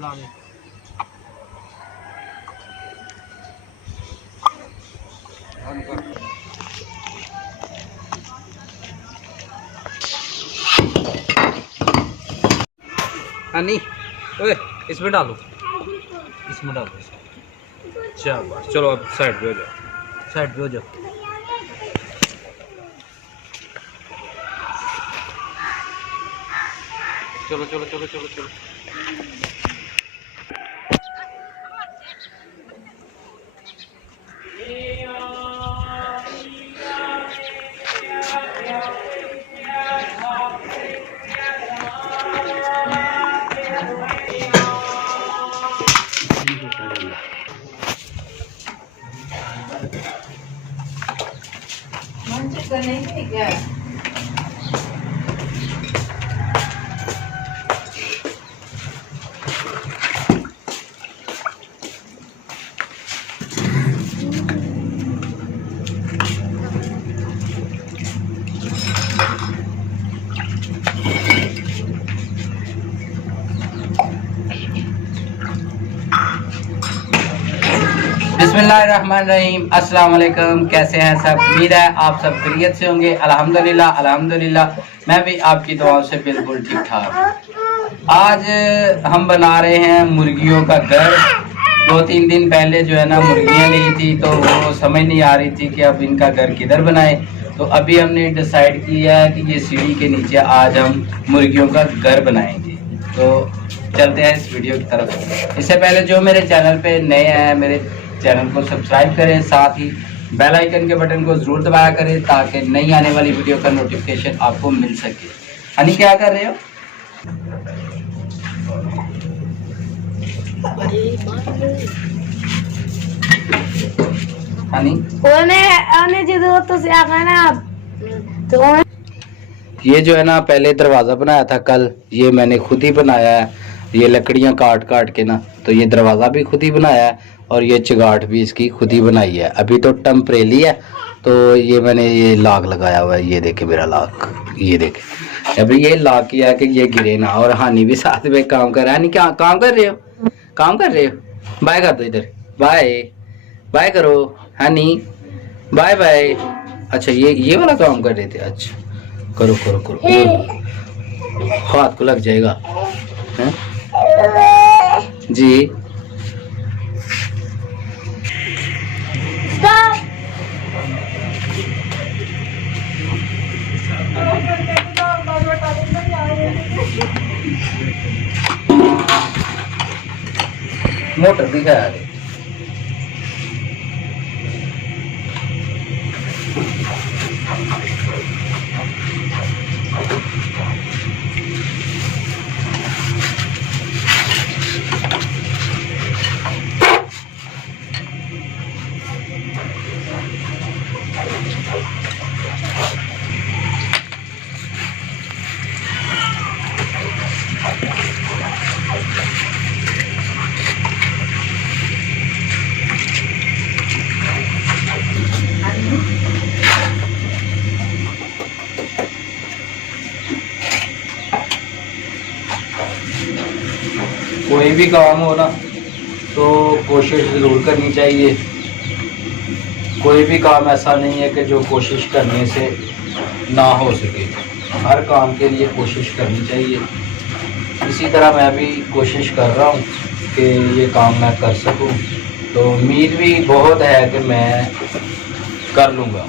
हनी ओए इसमें डालो, इसमें डालो। चलो अब साइड पे हो जाओ, साइड पे हो जाओ। चलो चलो चलो चलो चलो। बिस्मिल्लाहिर्रहमानिर्रहीम। अस्सलाम वालेकुम। कैसे हैं सब? उम्मीद है आप सब खैरियत से होंगे। अल्हम्दुलिल्लाह अल्हम्दुलिल्लाह मैं भी आपकी दुआओं से बिल्कुल ठीक ठाक। आज हम बना रहे हैं मुर्गियों का घर। 2-3 दिन पहले जो है ना मुर्गियाँ ली थी, तो वो समझ नहीं आ रही थी कि अब इनका घर किधर बनाए। तो अभी हमने डिसाइड किया है कि ये सीढ़ी के नीचे आज हम मुर्गियों का घर बनाएंगे। तो चलते हैं इस वीडियो की तरफ। इससे पहले जो मेरे चैनल पे नए हैं, मेरे चैनल को सब्सक्राइब करें, साथ ही बेल आइकन के बटन को जरूर दबाया करें ताकि नई आने वाली वीडियो का नोटिफिकेशन आपको मिल सके। हनी क्या कर रहे हो? हनी ये जो है ना पहले दरवाज़ा बनाया था कल, ये मैंने खुद ही बनाया है। ये लकड़ियाँ काट काट के ना, तो ये दरवाज़ा भी खुद ही बनाया है और ये चगाट भी इसकी खुद ही बनाई है। अभी तो टेम्परेरी है, तो ये मैंने ये लाक लगाया हुआ है। ये देखे मेरा लाक, ये देखे। अभी ये लाक किया है कि ये गिरे ना। और हानि भी साथ में काम कर रहा है। हानि क्या काम कर रहे हो? काम कर रहे हो? बाय कर दो इधर, बाय बाय करो हानि, बाय बाय। अच्छा ये वाला काम कर रहे थे। अच्छा करो करो करो, हाथ को लग जाएगा है? जी मोटर दिखाया है। कोई भी काम हो ना तो कोशिश ज़रूर करनी चाहिए। कोई भी काम ऐसा नहीं है कि जो कोशिश करने से ना हो सके। हर काम के लिए कोशिश करनी चाहिए। इसी तरह मैं भी कोशिश कर रहा हूँ कि ये काम मैं कर सकूँ। तो उम्मीद भी बहुत है कि मैं कर लूँगा।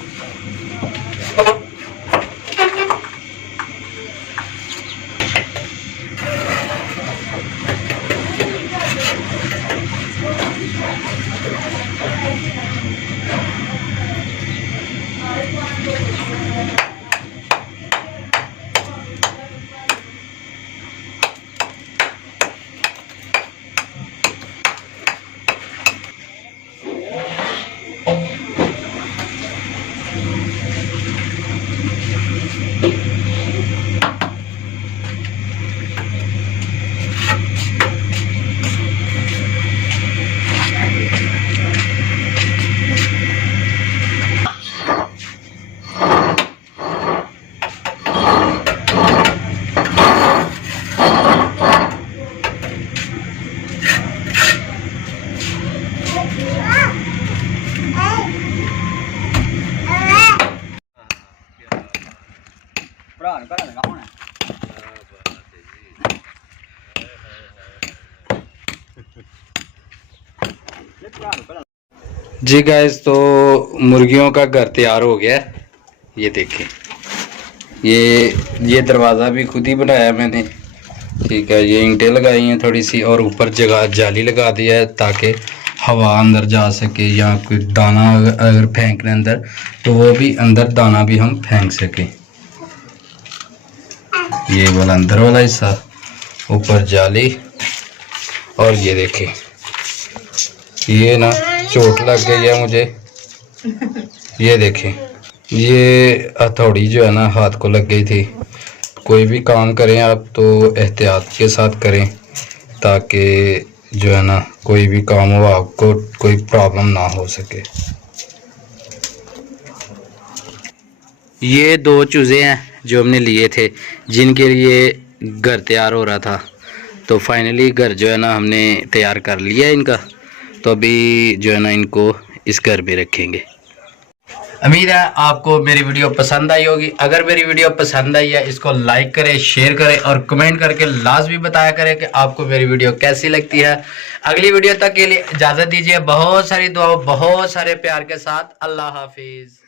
जी गाइस, तो मुर्गियों का घर तैयार हो गया है। ये देखें, ये दरवाज़ा भी खुद ही बनाया मैंने, ठीक है। ये ईंटें लगाई हैं थोड़ी सी, और ऊपर जगह जाली लगा दिया है ताकि हवा अंदर जा सके, या कोई दाना अगर फेंकने अंदर, तो वो भी अंदर दाना भी हम फेंक सकें। ये वाला अंदर वाला हिस्सा, ऊपर जाली। और ये देखें, ये ना चोट लग गई है मुझे। ये देखें, ये हथौड़ी जो है ना हाथ को लग गई थी। कोई भी काम करें आप तो एहतियात के साथ करें, ताकि जो है ना कोई भी काम हो आपको कोई प्रॉब्लम ना हो सके। ये 2 चूज़े हैं जो हमने लिए थे, जिनके लिए घर तैयार हो रहा था। तो फाइनली घर जो है ना हमने तैयार कर लिया है इनका। तो अभी जो है ना इनको इस घर में रखेंगे। उम्मीद है आपको मेरी वीडियो पसंद आई होगी। अगर मेरी वीडियो पसंद आई है, इसको लाइक करें, शेयर करें और कमेंट करके लाजमी बताया करें कि आपको मेरी वीडियो कैसी लगती है। अगली वीडियो तक के लिए इजाज़त दीजिए। बहुत सारी दुआ, बहुत सारे प्यार के साथ। अल्लाह हाफिज़।